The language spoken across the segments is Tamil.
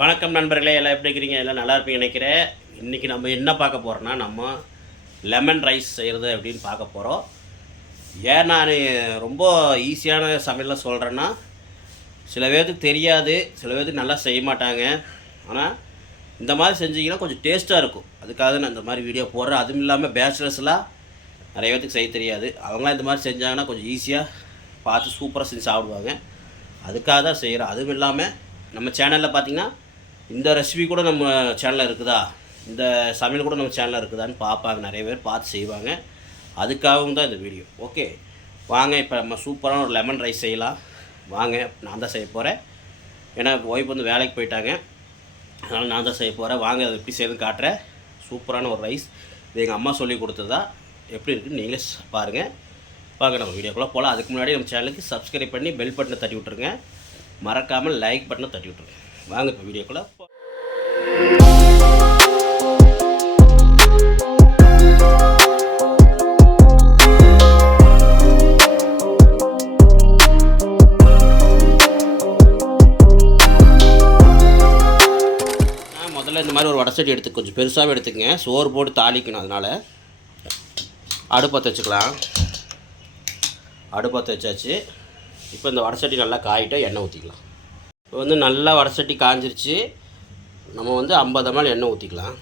வணக்கம் நண்பர்களே எல்லாம் எப்படி இருக்கிறீங்க? எல்லாம் நல்லா இருப்பீங்க நினைக்கிறேன். இன்றைக்கி நம்ம என்ன பார்க்க போகிறோன்னா நம்ம லெமன் ரைஸ் செய்கிறது அப்படின்னு பார்க்க போகிறோம் ஏன் நான் ரொம்ப ஈஸியான சமையலில் சொல்கிறேன்னா சில பேர்த்துக்கு தெரியாது சில பேர்த்துக்கு நல்லா செய்ய மாட்டாங்க. ஆனால் இந்த மாதிரி செஞ்சீங்கன்னா கொஞ்சம் டேஸ்ட்டாக இருக்கும். அதுக்காக நான் இந்த மாதிரி வீடியோ போடுறேன். அதுவும் இல்லாமல் பேச்சுலர்ஸ்லாம் நிறைய பேர்த்துக்கு செய்ய தெரியாது. அவங்களாம் இந்த மாதிரி செஞ்சாங்கன்னா கொஞ்சம் ஈஸியாக பார்த்து சூப்பராக செஞ்சு சாப்பிடுவாங்க. அதுக்காக தான் செய்கிறோம் அதுவும் இல்லாமல் நம்ம சேனலில் பார்த்தீங்கன்னா இந்த ரெசிபி கூட நம்ம சேனலில் இருக்குதா? இந்த சமையல் கூட நம்ம சேனலில் இருக்குதான்னு பார்ப்பாங்க நிறைய பேர் பார்த்து செய்வாங்க. அதுக்காகவும் தான் இந்த வீடியோ ஓகே வாங்க இப்போ நம்ம சூப்பரான ஒரு லெமன் ரைஸ் செய்யலாம். வாங்க நான் தான் செய்ய போகிறேன் ஏன்னா ஒய்ஃப் வந்து வேலைக்கு போயிட்டாங்க. அதனால் நான் தான் செய்ய போகிறேன் வாங்க அதை எப்படி செய்யணும் காட்டுறேன். சூப்பரான ஒரு ரைஸ் இது எங்கள் அம்மா சொல்லி கொடுத்ததா? எப்படி இருக்குன்னு நீங்களே பாருங்கள் வாங்க நம்ம வீடியோக்குள்ளே போகலாம் அதுக்கு முன்னாடி நம்ம சேனலுக்கு சப்ஸ்கிரைப் பண்ணி பெல் பட்டனை தட்டி விட்ருங்க மறக்காமல் லைக் பட்டனை தட்டி விட்ருங்க வாங்க இப்போ வீடியோக்குள்ளே முதல்ல இந்த மாதிரி ஒரு வடசட்டி எடுத்து கொஞ்சம் பெருசாகவே எடுத்துக்கங்க. சோறு போட்டு தாளிக்கணும் அதனால். அடுப்பத்தை வச்சுக்கலாம். அடுப்பத்தை வச்சாச்சு. இப்போ இந்த வடசட்டி நல்லா காயிட்டால் எண்ணெய் ஊற்றிக்கலாம் இப்போ வந்து நல்லா வடசட்டி காஞ்சிருச்சு. நம்ம வந்து ஐம்பது எம்எல் எண்ணெய் ஊற்றிக்கலாம்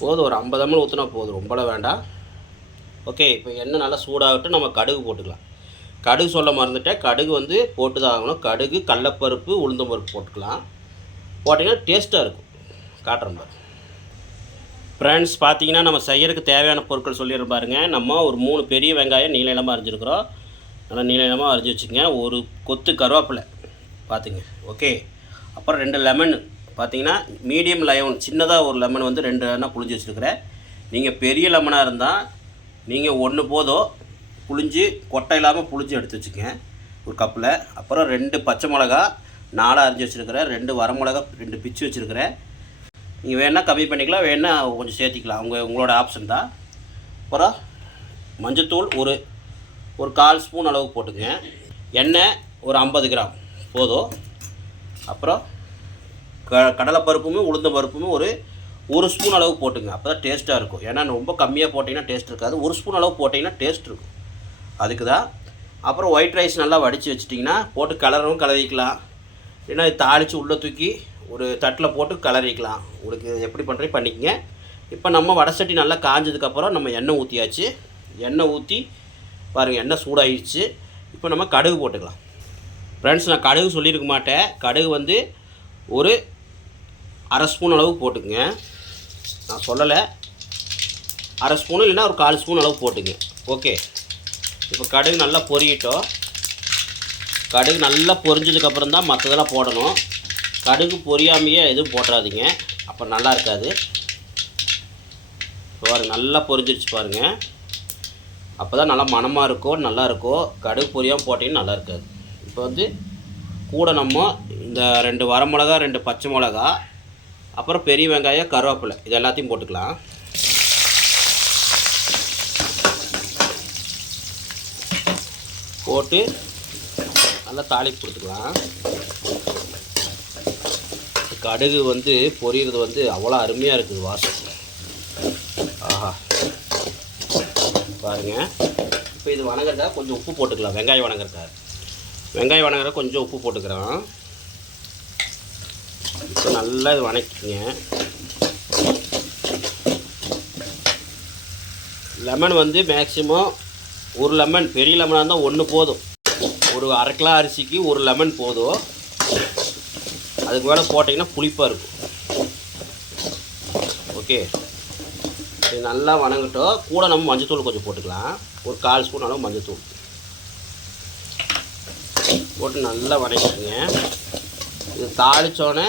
போதும் ஒரு ஐம்பது எம்எல் ஊற்றினா போதும் ரொம்பலாம் வேண்டாம். ஓகே இப்போ எண்ணெய் நல்லா சூடாகட்டும் நம்ம கடுகு போட்டுக்கலாம். கடுகு சொல்ல மறந்துட்டேன். கடுகு வந்து போட்டு தான் ஆகணும். கடுகு கடலப்பருப்பு உளுந்தம் பருப்பு போட்டுக்கலாம். போட்டிங்கன்னா டேஸ்ட்டாக இருக்கும். காட்டுறேன் பாரு. ஃப்ரெண்ட்ஸ் பார்த்தீங்கன்னா நம்ம செய்யறதுக்கு தேவையான பொருட்கள் சொல்லிடுற பாருங்க. நம்ம ஒரு மூணு பெரிய வெங்காயம் நீள இளமாக நல்லா நீள இளமாக அரிஞ்சு வச்சுக்கங்க. ஒரு கொத்து கருவேப்பிலை பார்த்துங்க ஓகே அப்புறம் ரெண்டு லெமன் பார்த்தீங்கன்னா மீடியம் லெமன் சின்னதாக ஒரு லெமன் வந்து ரெண்டு எண்ணெய் புளிஞ்சு வச்சுருக்கிறேன். நீங்கள் பெரிய லெமனாக இருந்தால் நீங்கள் ஒன்று போதும் புளிஞ்சு கொட்டை இல்லாமல் புளிஞ்சு எடுத்து வச்சுக்கங்க. ஒரு கப்பில் அப்புறம் ரெண்டு பச்சை மிளகா நாலாக அரிஞ்சு வச்சுருக்கிறேன். ரெண்டு வரமிளகா ரெண்டு பிச்சு வச்சுருக்கிறேன். நீங்கள் வேணால் கம்மி பண்ணிக்கலாம் வேணால் கொஞ்சம் சேர்த்திக்கலாம். உங்கள் உங்களோட ஆப்ஷன் தான். அப்புறம் மஞ்சத்தூள் ஒரு ஒரு கால் ஸ்பூன் அளவுக்கு போட்டுங்க எண்ணெய் ஒரு ஐம்பது கிராம். போதும். அப்புறம் க கடலைப்பருப்புமே உளுந்த பருப்புமே ஒரு ஒரு ஸ்பூன் அளவு போட்டுங்க. அப்போ தான் டேஸ்ட்டாக இருக்கும். ஏன்னா ரொம்ப கம்மியாக போட்டிங்கன்னா டேஸ்ட் இருக்காது. ஒரு ஸ்பூன் அளவு போட்டிங்கன்னா டேஸ்ட் இருக்கும். அதுக்கு தான் அப்புறம் ஒயிட் ரைஸ் நல்லா வடித்து வச்சிட்டிங்கன்னா போட்டு கலரவும் கலவிக்கலாம் இல்லைன்னா தாளித்து உள்ளே தூக்கி ஒரு தட்டில் போட்டு கலரிக்கலாம். உங்களுக்கு எப்படி பண்ணுறீங்க பண்ணிக்கங்க. இப்போ நம்ம வடசட்டி நல்லா காஞ்சதுக்கப்புறம் நம்ம எண்ணெய் ஊற்றியாச்சு எண்ணெய் ஊற்றி பாருங்கள் எண்ணெய் சூடாயிடுச்சு இப்போ நம்ம கடுகு போட்டுக்கலாம். ஃப்ரெண்ட்ஸ் நான் கடுகு சொல்லியிருக்க மாட்டேன். கடுகு வந்து ஒரு அரை ஸ்பூன் அளவு போட்டுக்குங்க. நான் சொல்லலை. அரை ஸ்பூன் இல்லைன்னா ஒரு கால் ஸ்பூன் அளவு போட்டுங்க. ஓகே இப்போ கடுகு நல்லா பொரியட்டும். கடுகு நல்லா பொரிஞ்சதுக்கப்புறம் தான் மற்றதெல்லாம் போடணும். கடுகு பொரியாமையே எதுவும் போட்டுறாதீங்க அப்போ நல்லா இருக்காது. பாருங்கள் பாருங்க நல்லா பொரிஞ்சிருச்சு பாருங்கள் அப்போ தான் நல்லா மணமாக இருக்கும் நல்லாயிருக்கும் கடுகு பொரியாமல் போட்டிங்கன்னா நல்லா இருக்காது. இப்போ வந்து கூட நம்ம இந்த ரெண்டு வரமிளகா ரெண்டு பச்சை மிளகா அப்புறம் பெரிய வெங்காயம் கருவேப்பிலை இது எல்லாத்தையும் போட்டுக்கலாம். போட்டு நல்லா தாளிப்பு கொடுத்துக்கலாம். கடுகு வந்து பொரியிறது வந்து அவ்வளோ அருமையாக இருக்குது வாசம். ஆஹா. பாருங்கள் இப்போ இது வணங்குறதா கொஞ்சம் உப்பு போட்டுக்கலாம். வெங்காயம் வணங்குறதா வெங்காயம் வணங்குற கொஞ்சம் உப்பு போட்டுக்கிறோம் இப்போ நல்லா இது வணக்கிங்க. லெமன் வந்து மேக்ஸிமம் ஒரு லெமன் பெரிய லெமனாக இருந்தால் ஒன்று போதும். ஒரு அரை கிலோ அரிசிக்கு ஒரு லெமன் போதும். அதுக்கு மேலே போட்டிங்கன்னா புளிப்பாக இருக்கும். ஓகே இது நல்லா வணங்கட்டும். கூட நம்ம மஞ்சத்தூள் கொஞ்சம் போட்டுக்கலாம். ஒரு கால் ஸ்பூன் அளவு மஞ்சத்தூள். போட்டு நல்லா வதக்கிடுங்க இது தாளித்தோடனே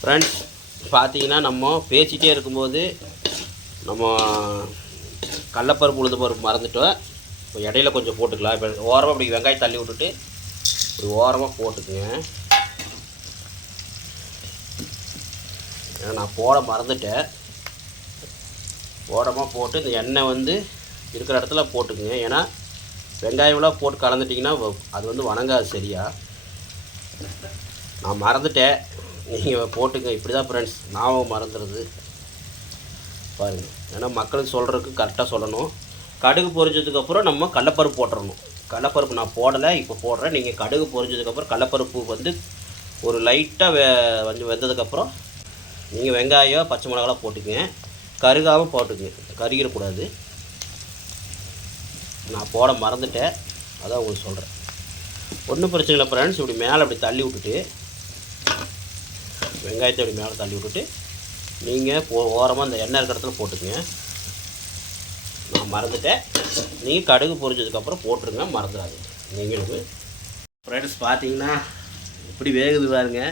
ஃப்ரெண்ட்ஸ் பார்த்தீங்கன்னா நம்ம பேசிகிட்டே இருக்கும்போது நம்ம கடலப்பருப்பு உளுந்து பருப்பு மறந்துட்டோம். இப்போ இடையில கொஞ்சம் போட்டுக்கலாம். இப்போ ஓரமாக அப்படி வெங்காயம் தள்ளி விட்டுட்டு ஒரு ஓரமாக போட்டுக்குங்க. ஏன்னா நான் போட மறந்துட்டேன். ஓரமாக போட்டு இந்த எண்ணெய் வந்து இருக்கிற இடத்துல போட்டுக்குங்க. ஏன்னா வெங்காயம்லாம் போட்டு கலந்துட்டிங்கன்னா அது வந்து வணங்காது சரியா? நான் மறந்துட்டேன். நீங்கள் போட்டுங்க. இப்படி தான் ஃப்ரெண்ட்ஸ் நான் மறந்துடுது பாருங்கள் ஏன்னா மக்களுக்கு சொல்கிறதுக்கு கரெக்டாக சொல்லணும். கடுகு பொரிஞ்சதுக்கப்புறம் நம்ம கடலப்பருப்பு போட்டுடணும் கடலப்பருப்பு நான் போடலை இப்போ போடுறேன். நீங்கள் கடுகு பொரிஞ்சதுக்கப்புறம் கடலப்பருப்பு வந்து ஒரு லைட்டாக வெ வந்து வெந்ததுக்கப்புறம் நீங்கள் வெங்காயம் பச்சை மிளகாலாம் போட்டுக்கங்க. கருகாமல் போட்டுக்குங்க. கருகிடக்கூடாது. நான் போட மறந்துட்டேன். அதான் உங்களுக்கு சொல்கிறேன் ஒன்றும் பிரச்சனை இல்லை ஃப்ரெண்ட்ஸ். இப்படி மேலே அப்படி தள்ளி விட்டுட்டு வெங்காயத்தை இப்படி மேலே தள்ளி விட்டுட்டு நீங்கள் போ ஓரமாக இந்த எண்ணெய் இருக்கிற இடத்துல போட்டுக்குங்க. நான் மறந்துட்டேன். நீங்கள் கடுகு பொரிஞ்சதுக்கப்புறம் போட்டுருங்க. மறந்துடாது நீங்களும். ஃப்ரெண்ட்ஸ் பார்த்தீங்கன்னா இப்படி வேகுது பாருங்க.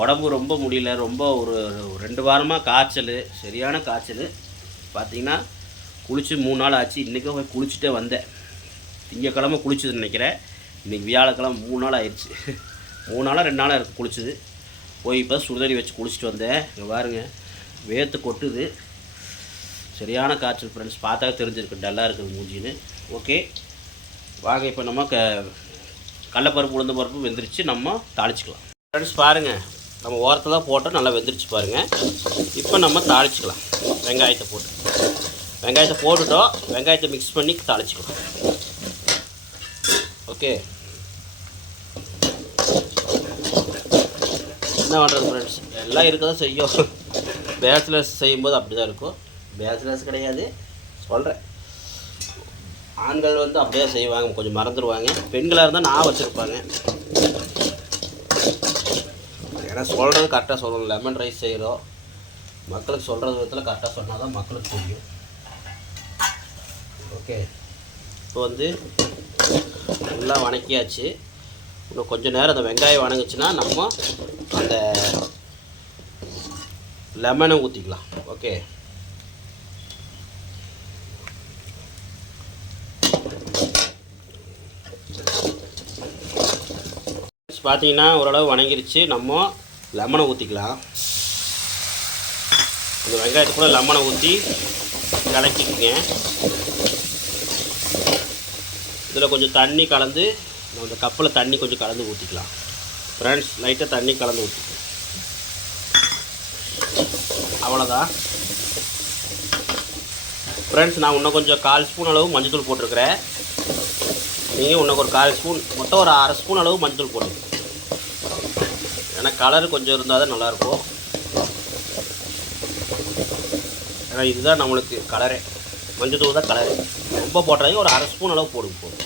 உடம்பு ரொம்ப முடியல. ரொம்ப ஒரு ஒரு ரெண்டு வாரமாக காய்ச்சல் சரியான காய்ச்சல். பார்த்தீங்கன்னா குளித்து மூணு நாள் ஆச்சு. இன்றைக்கும் போய் குளிச்சுட்டே வந்தேன். திங்கக்கிழமை குளிச்சதுன்னு நினைக்கிறேன். இன்றைக்கி வியாழக்கிழமை மூணு நாள் ஆயிடுச்சு. மூணு நாளாக ரெண்டு நாளாக இருக்குது குளிச்சுது. போய் இப்போ சுடுதண்ணி வச்சு குளிச்சுட்டு வந்தேன். இங்கே பாருங்கள் வேர்த்து கொட்டுது. சரியான காய்ச்சல் ஃப்ரெண்ட்ஸ் பார்த்தா தெரிஞ்சிருக்கு. டல்லாக இருக்குது மூஞ்சின்னு. ஓகே வாங்க இப்போ நம்ம க கடலப்பருப்பு உளுந்த பருப்பு வெந்துருச்சு. நம்ம தாளிச்சிக்கலாம். ஃப்ரெண்ட்ஸ் பாருங்கள் நம்ம ஓரத்தில் தான் நல்லா வெந்துருச்சு பாருங்கள் இப்போ நம்ம தாளிச்சிக்கலாம். வெங்காயத்தை போட்டு. வெங்காயத்தை போட்டுட்டோம். வெங்காயத்தை மிக்ஸ் பண்ணி தாளிச்சிக்கலாம் ஓகே என்ன பண்ணுறது ஃப்ரெண்ட்ஸ் எல்லாம் இருக்க தான் செய்யும். பேச்சுலர்ஸ் செய்யும்போது அப்படி தான் இருக்கும். பேச்சுலர்ஸ் கிடையாது. சொல்கிறேன் ஆண்கள் வந்து அப்படியே செய்வாங்க. கொஞ்சம் மறந்துடுவாங்க பெண்களாக இருந்தால் நான் வச்சுருப்பாங்க. ஏன்னா சொல்கிறது கரெக்டாக சொல்லணும். லெமன் ரைஸ் செய்கிறோம் மக்களுக்கு சொல்கிறது விதத்தில் கரெக்டாக சொன்னால் தான் மக்களுக்கு புரியும் ஓகே. இப்போ வந்து நல்லா வணக்கியாச்சு. இன்னும் கொஞ்சம் நேரம் அந்த வெங்காயம் வணங்குச்சுன்னா நம்ம அந்த லெமனை ஊற்றிக்கலாம் ஓகே. பார்த்தீங்கன்னா ஓரளவு வணங்கிருச்சு. நம்ம லெமனை ஊற்றிக்கலாம் அந்த வெங்காயத்தை கூட லெமனை ஊற்றி கலக்கிக்கங்க. இதில் கொஞ்சம் தண்ணி கலந்து நம்ம இந்த கப்பில் தண்ணி கொஞ்சம் கலந்து ஊற்றிக்கலாம் ஃப்ரெண்ட்ஸ் லைட்டாக தண்ணி கலந்து ஊற்றிக்கலாம் அவ்வளோதான் ஃப்ரெண்ட்ஸ் நான் இன்னும் கொஞ்சம் கால் ஸ்பூன் அளவு மஞ்சத்தூள் போட்டிருக்கிறேன். நீங்கள் இன்னும் ஒரு கால் ஸ்பூன் மொத்தம் ஒரு அரை ஸ்பூன் அளவு மஞ்சள் போடுங்க ஏன்னா கலர் கொஞ்சம் இருந்தால் தான் நல்லாயிருக்கும். ஏன்னா இதுதான் நம்மளுக்கு கலரே மஞ்சள் தூள் தான் கலரு ரொம்ப போட்டாங்க ஒரு அரை ஸ்பூன் அளவு போடுங்க போதும்.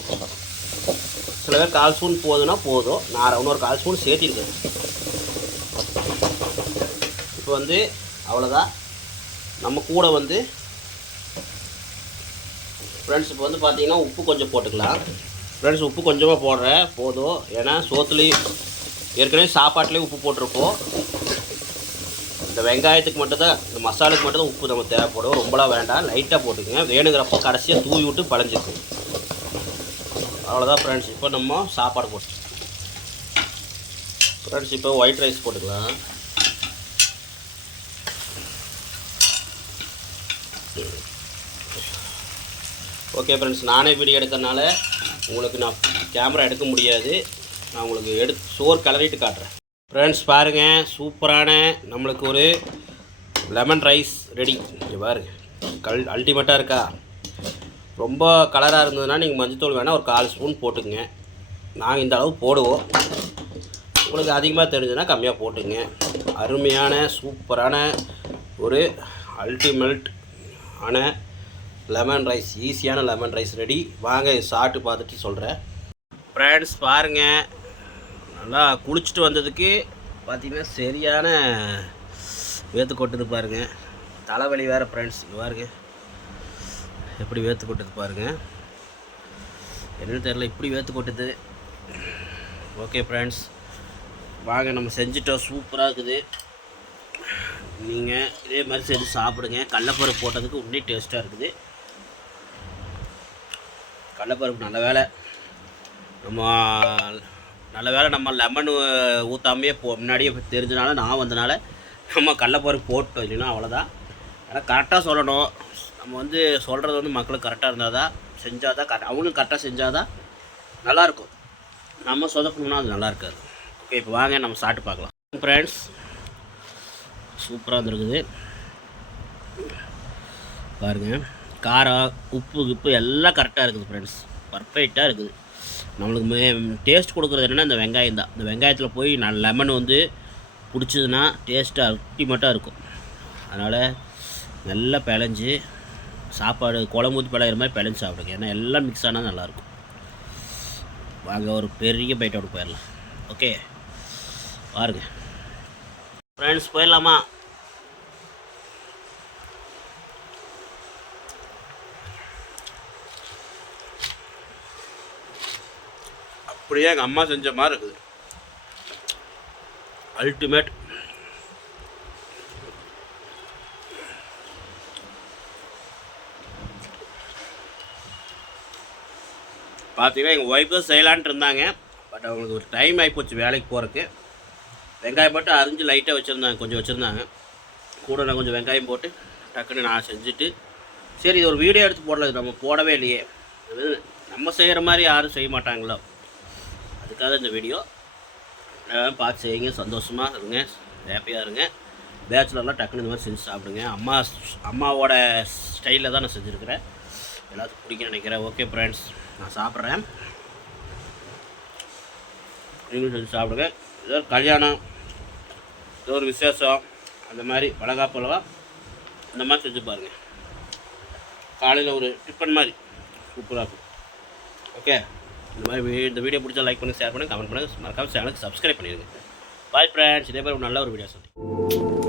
சில பேர் கால் ஸ்பூன் போதுன்னா போதும். நான் இன்னொரு கால் ஸ்பூன் சேர்த்திருக்கேன். இப்போ வந்து அவ்வளோதான் நம்ம கூட வந்து ஃப்ரெண்ட்ஸ் இப்போ வந்து பார்த்தீங்கன்னா உப்பு கொஞ்சம் போட்டுக்கலாம். ஃப்ரெண்ட்ஸ் உப்பு கொஞ்சமாக போடுறேன். போதும். ஏன்னா சோத்துலேயும் ஏற்கனவே சாப்பாட்டுலேயும் உப்பு போட்டிருப்போம் இந்த வெங்காயத்துக்கு மட்டும்தான் இந்த மசாலுக்கு மட்டும் தான் உப்பு நம்ம தேவைப்படும். ரொம்பலாம் வேண்டாம். லைட்டாக போட்டுக்கங்க. வேணுங்கிறப்போ கடைசியாக தூவி விட்டு பழஞ்சிருக்கும். அவ்வளோதான் ஃப்ரெண்ட்ஸ் இப்போ நம்ம சாப்பாடு போட்டு ஃப்ரெண்ட்ஸ் இப்போ ஒயிட் ரைஸ் போட்டுக்கலாம். ஓகே ஃப்ரெண்ட்ஸ் நானே வீடியோ எடுக்கிறனால உங்களுக்கு நான் கேமரா எடுக்க முடியாது. நான் உங்களுக்கு எடு சோறு கலரிட்டு காட்டுறேன். ஃப்ரெண்ட்ஸ் பாருங்கள் சூப்பரான நம்மளுக்கு ஒரு லெமன் ரைஸ் ரெடி இங்கே பாருங்கள் கல் அல்டிமேட்டாக இருக்கா? ரொம்ப கலராக இருந்ததுன்னா நீங்கள் மஞ்சத்தூள் வேணால் ஒரு கால் ஸ்பூன் போட்டுக்குங்க. நாங்கள் இந்த அளவு போடுவோம். உங்களுக்கு அதிகமாக தெரிஞ்சதுன்னா கம்மியாக போட்டுங்க அருமையான சூப்பரான ஒரு அல்டிமேட் ஆன லெமன் ரைஸ் ஈஸியான லெமன் ரைஸ் ரெடி வாங்க சாப்பிட்டு பார்த்துட்டு சொல்கிறேன் ஃப்ரெண்ட்ஸ் பாருங்கள் நல்லா குளிச்சுட்டு வந்ததுக்கு பார்த்தீங்கன்னா சரியான வேத்து கொட்டுது பாருங்கள் தலைவலி வேறு ஃப்ரெண்ட்ஸ் பாருங்கள் எப்படி வேத்து கொட்டது பாருங்கள் என்னென்னு தெரில இப்படி வேத்து கொட்டுது. ஓகே ஃப்ரெண்ட்ஸ் வாங்க நம்ம செஞ்சுட்டோம். சூப்பராக இருக்குது. நீங்கள் இதே மாதிரி செஞ்சு சாப்பிடுங்க. கடலப்பருப்பு போட்டதுக்கு உன்னே டேஸ்ட்டாக இருக்குது. கடலப்பருப்பு நல்ல வேலை நம்ம நல்ல வேலை நம்ம லெமன் ஊற்றாமையே போ முன்னாடியே தெரிஞ்சனால நான் வந்தனால நம்ம கடலப்பருப்பு போட்டோம் இல்லைன்னா அவ்வளோதான் ஆனால் கரெக்டாக சொல்லணும். நம்ம வந்து சொல்கிறது வந்து மக்களுக்கு கரெக்டாக இருந்தால் தான் செஞ்சால் தான் கரெக்ட் அவங்களும் கரெக்டாக செஞ்சால் தான் நல்லாயிருக்கும். நம்ம சொதப்பணும்னா அது நல்லா இருக்காது ஓகே இப்போ வாங்க நம்ம சாப்பிட்டு பார்க்கலாம். ஃப்ரெண்ட்ஸ் சூப்பராக இருந்திருக்குது. பாருங்கள் காரம் உப்பு கிப்பு எல்லாம் கரெக்டாக இருக்குது ஃப்ரெண்ட்ஸ் பர்ஃபெக்டாக இருக்குது. நம்மளுக்கு மே டேஸ்ட் கொடுக்குறது என்னென்னா இந்த வெங்காயம் தான். இந்த வெங்காயத்தில் போய் நான் லெமன் வந்து பிடிச்சதுன்னா டேஸ்ட்டு அல்டிமேட்டாக இருக்கும். அதனால் நல்லா பிழைஞ்சி சாப்பாடு குழம்பு ஊற்றி பழகிற மாதிரி பிழைஞ்சு சாப்பிடுங்க ஏன்னா எல்லாம் மிக்ஸ் ஆனால் நல்லாயிருக்கும். வாங்க ஒரு பெரிய பைட்டோட போயிடலாம். ஓகே பாருங்க. ஃப்ரெண்ட்ஸ் போயிடலாமா? அப்படியே எங்கள் அம்மா செஞ்ச மாதிரி இருக்குது. அல்டிமேட் பார்த்தீங்கன்னா எங்கள் ஒய்ஃப் தான் செய்யலான்ட்டு இருந்தாங்க. பட் அவங்களுக்கு ஒரு டைம் ஆகிப்போச்சு வேலைக்கு போகிறதுக்கு வெங்காயம் போட்டு அரிஞ்சு லைட்டாக வச்சுருந்தாங்க கொஞ்சம் வச்சுருந்தாங்க. கூட நான் கொஞ்சம் வெங்காயம் போட்டு டக்குன்னு நான் செஞ்சுட்டு சரி இது ஒரு வீடியோ எடுத்து போடல இது நம்ம போடவே இல்லையே. இது நம்ம செய்கிற மாதிரி யாரும் செய்ய மாட்டாங்களோ. அதுக்காக இந்த வீடியோ பார்த்து செய்யுங்க சந்தோஷமாக இருங்க ஹாப்பியாக இருங்க. பேச்சுலர்லாம் டக்குன்னு இந்த மாதிரி செஞ்சு சாப்பிடுங்க. அம்மா அம்மாவோட ஸ்டைலில் தான் நான் செஞ்சுருக்கிறேன். எல்லாத்துக்கும் பிடிக்கும் நினைக்கிறேன். ஓகே ஃப்ரெண்ட்ஸ் நான் சாப்பிட்றேன். நீங்களும் செஞ்சு சாப்பிடுங்க. ஏதோ ஒரு கல்யாணம். ஏதோ ஒரு விசேஷம். அந்த மாதிரி வளகாப்பளவா இந்த மாதிரி செஞ்சு பாருங்கள் காலையில் ஒரு டிஃபன் மாதிரி. சூப்பராக இருக்கும். ஓகே இந்த மாதிரி இந்த வீடியோ பிடிச்சா லைக் பண்ணி ஷேர் பண்ணி கமெண்ட் பண்ணுங்கள் மறக்காமல் சேனலுக்கு சப்ஸ்கிரைப் பண்ணிடுங்க. பாய் ஃப்ரெண்ட்ஸ் இதே மாதிரி ஒரு நல்ல ஒரு வீடியோ சொல்லி